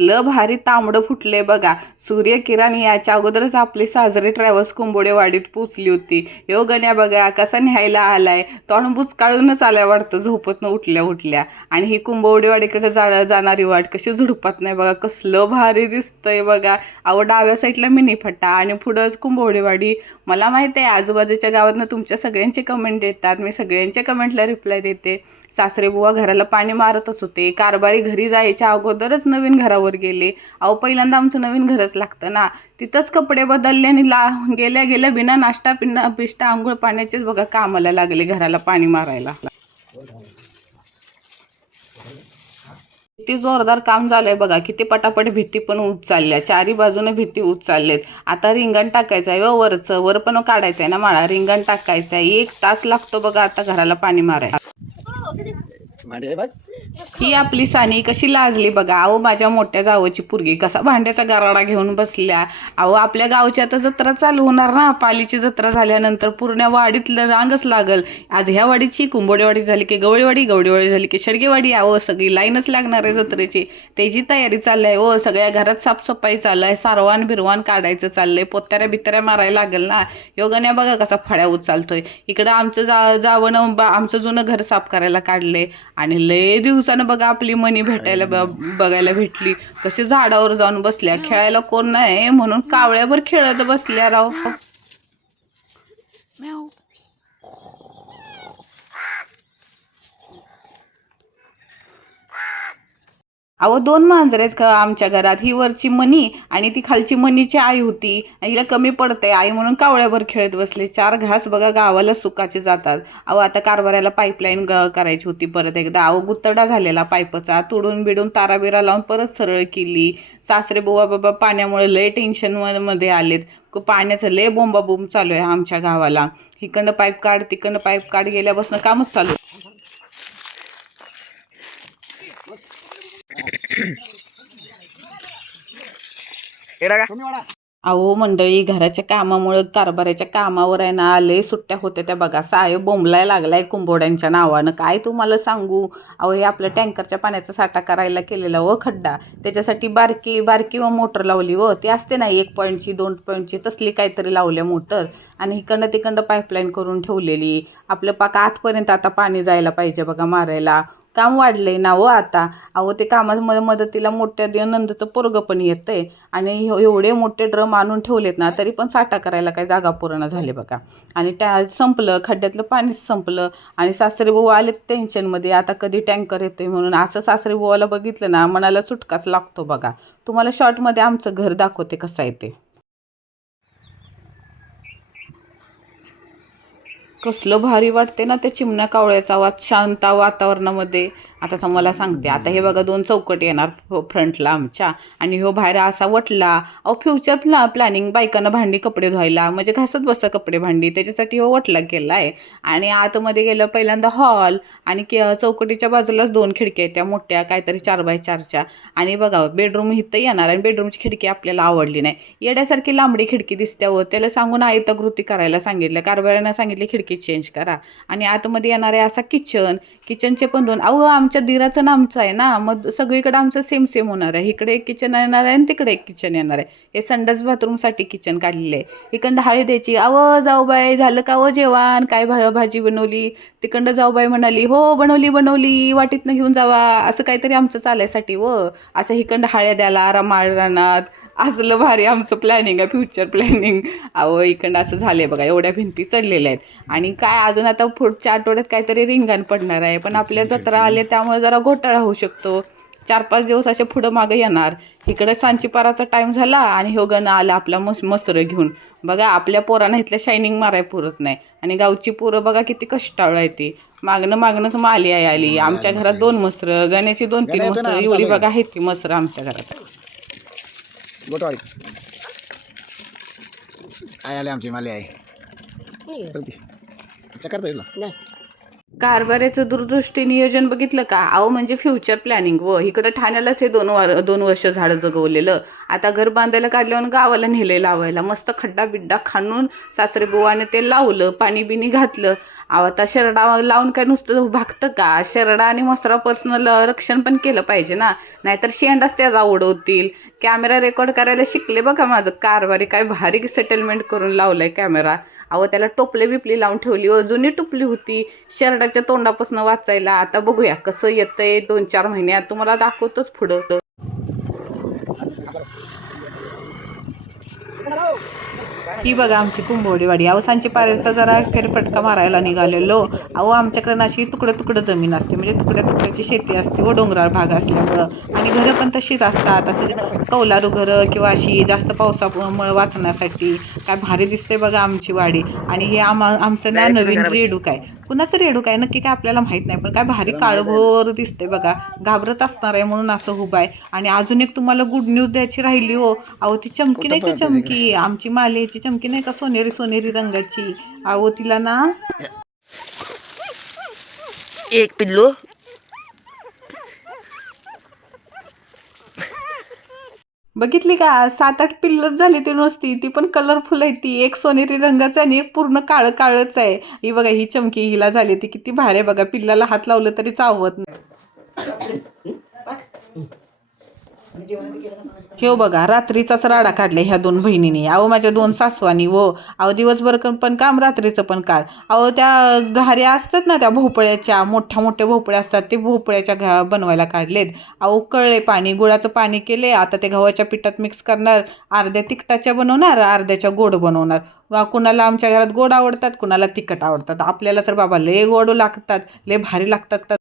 कसलं भारी तांबडं फुटलंय बघा. सूर्यकिरण याच्या अगोदरच आपली साजरी ट्रॅव्हल्स कुंभोडेवाडीत पोचली होती. यो गण्या बघा कसा न्यायला आलाय? तोंड बुचकाळूनच आलाय वाटतं झोपतनं उठल्या उठल्या. आणि ही कुंभवडेवाडीकडे जा जाणारी वाट कशी झुडपत नाही बघा. कसलं भारी दिसतंय बघा. अहो डाव्या साईडला मिनी फटा आणि पुढंच कुंभवडेवाडी मला माहीत आहे आजूबाजूच्या गावातनं तुमच्या सगळ्यांचे कमेंट येतात. मी सगळ्यांच्या कमेंटला रिप्लाय देते. सासरे बुवा घराला पाणी मारतच होते कारभारी घरी जायच्या अगोदरच नवीन घरावर गेले. अहो पहिल्यांदा आमचं नवीन घरच लागतं ना. तिथंच कपडे बदलले आणि ला गेल्या गेल्या बिना नाश्ता पिना पिष्टा आंघोळ पाण्याचेच बघा कामाला लागले घराला पाणी मारायला. किती जोरदार काम झालंय बघा. किती पटापट भीती पण उच चालल्या. चारी बाजूने भीती उच चाललेत. आता रिंगण टाकायचं आहे व वरचं? वर पण काढायचं आहे ना माळा. रिंगण टाकायचं आहे एक तास लागतो बघा आता घराला पाणी मारायला. ही आपली सानी कशी लाजली बघा. अहो माझ्या मोठ्या जावची पुरगी कसा भांड्याचा गाराडा घेऊन बसल्या. अहो आपल्या गावची आता जत्रा चालू होणार ना. पालीची जत्रा झाल्यानंतर पूर्ण वाडीतलं रांगच लागल. आज ह्या वाडीची कुंभोडेवाडी झाली की गवळीवाडी गवडीवाडी झाली की शडगेवाडी. अहो सगळी लाईनच लागणार आहे जत्रेची. त्याची तयारी चालली आहे हो सगळ्या घरात साफसफाई चालू आहे सारवान बिरवान काढायचं चाललंय. पोत्याऱ्या बित्याऱ्या मारायला लागेल ना. योगाने बघा कसा फळ्या उचलतोय. इकडं आमचं जा जावणं बा आमचं जुनं घर साफ करायला काढलंय. आणि लय दिवस दिवसानं बघा आपली मनी भेटायला ब- बघायला भेटली. कशी झाडावर जाऊन बसल्या खेळायला कोण नाही म्हणून कावळ्यावर खेळत बसल्या राव. अहो दोन मांजर आहेत का आमच्या घरात? ही वरची मनी आणि ती खालची मनीची आई होती. हिला कमी पडते आई म्हणून कावळ्यावर खेळत बसले. चार घास बघा गावाला सुकाचे जातात. अहो आता कारभाराला पाईपलाईन करायची होती परत एकदा. अहो गुत्तडा झालेला पाईपचा. तुडून बिडून ताराबिरा लावून परत सरळ केली. सासरे बुवा बाबा पाण्यामुळे लय टेन्शनमध्ये आलेत. पाण्याचं लय बोंबाबोंब चालू आहे आमच्या गावाला. इकडनं पाईप काढ तिकडनं पाईप काढ. गेल्यापासून कामच चालू आहे. एडा का तुम्ही वाडा अहो मंडळी घराच्या कामामुळं कारभाराच्या कामावर आहे ना आले सुट्ट्या होत्या त्या बघा. साहेब बोंबलाय लागलाय कुंभोड्यांच्या नावानं. काय तुम्हाला सांगू? अहो हे आपल्या टँकरच्या पाण्याचा साठा करायला केलेला व खड्डा. त्याच्यासाठी बारकी बारकी व मोटर लावली हो. व ती असते ना एक पॉईंटची दोन पॉईंटची तसली काहीतरी लावल्या मोटर. आणि इकडनं तिकडनं पाईपलाईन करून ठेवलेली. आपलं पाक आतपर्यंत आता पाणी जायला पाहिजे बघा मारायला. काम वाढलंय ना हो आता. अहो ते कामामध्ये मदतीला मोठ्या दे- नंदचं पोरगं पण येतंय. आणि एवढे मोठे ड्रम आणून ठेवलेत ना तरी पण साठा करायला काय जागा पूर्ण झाले बघा. आणि त्या संपलं खड्ड्यातलं पाणीच संपलं आणि सासरे बुवा आले टेन्शनमध्ये आता कधी टँकर येतोय म्हणून. असं सासरे बुवाला बघितलं ना मनाला सुटकाच लागतो बघा. तुम्हाला शॉर्टमध्ये आमचं घर दाखवते कसं आहे ते कसलं भारी वाटते ना त्या चिमण्या कावळ्याचा आवाज शांत वातावरणामध्ये. आता तर मला सांगते आता हे बघा दोन चौकट येणार फ- फ्रंटला आमच्या आणि ह्यो बाहेर असा वटला अहो फ्युचर प्ला प्लॅनिंग बायकांना भांडी कपडे धुवायला म्हणजे घासत बसतं कपडे भांडी त्याच्यासाठी हो वटला गेला आहे आणि आतमध्ये गेलं पहिल्यांदा हॉल आणि के चौकटीच्या बाजूलाच दोन खिडक्या आहेत त्या मोठ्या काहीतरी चार बाय चारच्या. आणि बघा बेडरूम इथं येणार आणि बेडरूमची खिडकी आपल्याला आवडली नाही. येड्यासारखी लांबडी खिडकी दिसते हो त्याला सांगून आयताकृती करायला सांगितलं कारभाऱ्यांना सांगितली खिडकी चेंज करा. आणि आतमध्ये येणार आहे असा किचन किचनचे पण दोन अहो आम आमच्या दिराचं ना आमचं आहे ना. मग सगळीकडे आमचं सेम सेम होणार आहे. इकडे एक किचन येणार आहे आणि तिकडे एक किचन येणार आहे. हे संडास बाथरूमसाठी किचन काढलेलं आहे. इकडं हाळी द्यायची. अव जाऊ बाई झालं का? व जेवण. काय भा भाजी बनवली? तिकडं जाऊ बाई म्हणाली हो बनवली बनवली. वाटीतनं घेऊन जावा. असं काहीतरी आमचं चालायसाठी व. असं इकडं हाळ्या द्यायला रमाळ रानात असलं भारी आमचं प्लॅनिंग आहे. फ्युचर प्लॅनिंग अहो इकडं असं झालंय बघा. एवढ्या भिंती चढलेल्या आहेत. आणि काय अजून आता पुढच्या आठवड्यात काहीतरी रिंगण पडणार आहे. पण आपल्या जत्रा आले त्यामुळे जरा घोटाळा होऊ शकतो. चार पाच दिवस असे पुढं मागे येणार. इकडे सांचीपाराचा टाईम झाला आणि ह्यो गण आला आपला मस मसरं घेऊन. बघा आपल्या पोरांना इथल्या शायनिंग माराय पुरत नाही. आणि गावची पोरं बघा किती कष्टाळू आहे ती. मागणं मागणंच माली आहे आली. आमच्या घरात दोन मसरं गण्याची दोन तीन मसरं. एवढी. बघा आहेत ती मसरं आमच्या घरात. गोटवाडी आय आले आमची माले आहे कारभाराचं दूरदृष्टी नियोजन बघितलं का? अहो म्हणजे फ्युचर प्लॅनिंग व इकडं ठाण्यालाच हे दोन वार दोन वर्ष झाडं जगवलेलं. आता घर बांधायला काढल्यावर गावाला नेले लावायला. मस्त खड्डा बिड्डा खाणून सासरे बुवाने ते लावलं पाणी बिणी घातलं. अहो आता शरडा लावून काय नुसतं भागतं का? शरडा आणि मसरा पर्सनल रक्षण पण केलं पाहिजे ना. नाहीतर शेंडाच त्याचा उडवतील. कॅमेरा रेकॉर्ड करायला शिकले बघा माझं. कारभारी काय भारी सेटलमेंट करून लावलाय कॅमेरा. अहो त्याला टोपले बिपली लावून ठेवली. व जुनी टोपली होती. शरडा शर्टाच्या तोंडापासून वाचायला. आता बघूया कसं येतंय दोन चार महिन्यात. तुम्हाला दाखवतोच पुढं. ही बघा आमची कुंभवडीवाडी अहो सांची पारेचा जरा फेरफटका मारायला निघालेलो. अहो आमच्याकडे ना अशी तुकडं तुकडं जमीन असते. म्हणजे तुकड्या तुकड्याची शेती असते व डोंगराळ भाग असल्यामुळं. आणि घरं पण तशीच असतात. असं कौलारू घरं किंवा अशी जास्त पावसामुळे वाचण्यासाठी काय भारी दिसते बघा आमची वाडी. आणि हे आम आमचं ना नवीन रेडूक आहे. कुणाचं रेडूक आहे? नक्की काय आपल्याला माहीत नाही. पण काय भारी काळभोर दिसते बघा. घाबरत असणार आहे म्हणून असं उभं आहे. आणि अजून एक तुम्हाला गुड न्यूज द्यायची राहिली हो. अहो ती चमकी नाही का चमकी? आमची मालेची चमकी नाही का? सोनेरी सोनेरी रंगाची. अहो तिला ना एक पिल्लू. बघितली का? सात आठ पिल्लच झाली ती नुसती. ती पण कलरफुल आहे ती. एक सोनेरी रंगाचं आणि एक पूर्ण काळं काळंच आहे. ही बघा ही चमकी हिला झाली ती. किती भारी आहे बघा. पिल्लाला हात लावलं तरी चावत नाही. ह्यो बघा रात्रीचाच राडा काढला ह्या दोन बहिणीने. अहो माझ्या दोन सासवानी व अहो दिवसभर पण काम रात्रीचं पण काल अहो त्या घाऱ्या असतात ना त्या भोपळ्याच्या मोठ्या मोठ्या भोपळ्या असतात ते भोपळ्याच्या घा बनवायला काढलेत. अहो कळले पाणी गुळाचं पाणी केले आता ते गव्हाच्या पिठात मिक्स करणार अर्ध्या तिखटाच्या बनवणार अर्ध्याच्या गोड बनवणार. कुणाला आमच्या घरात गोड आवडतात कुणाला तिखट आवडतात. आपल्याला तर बाबा लय गोड लागतात लय भारी लागतात.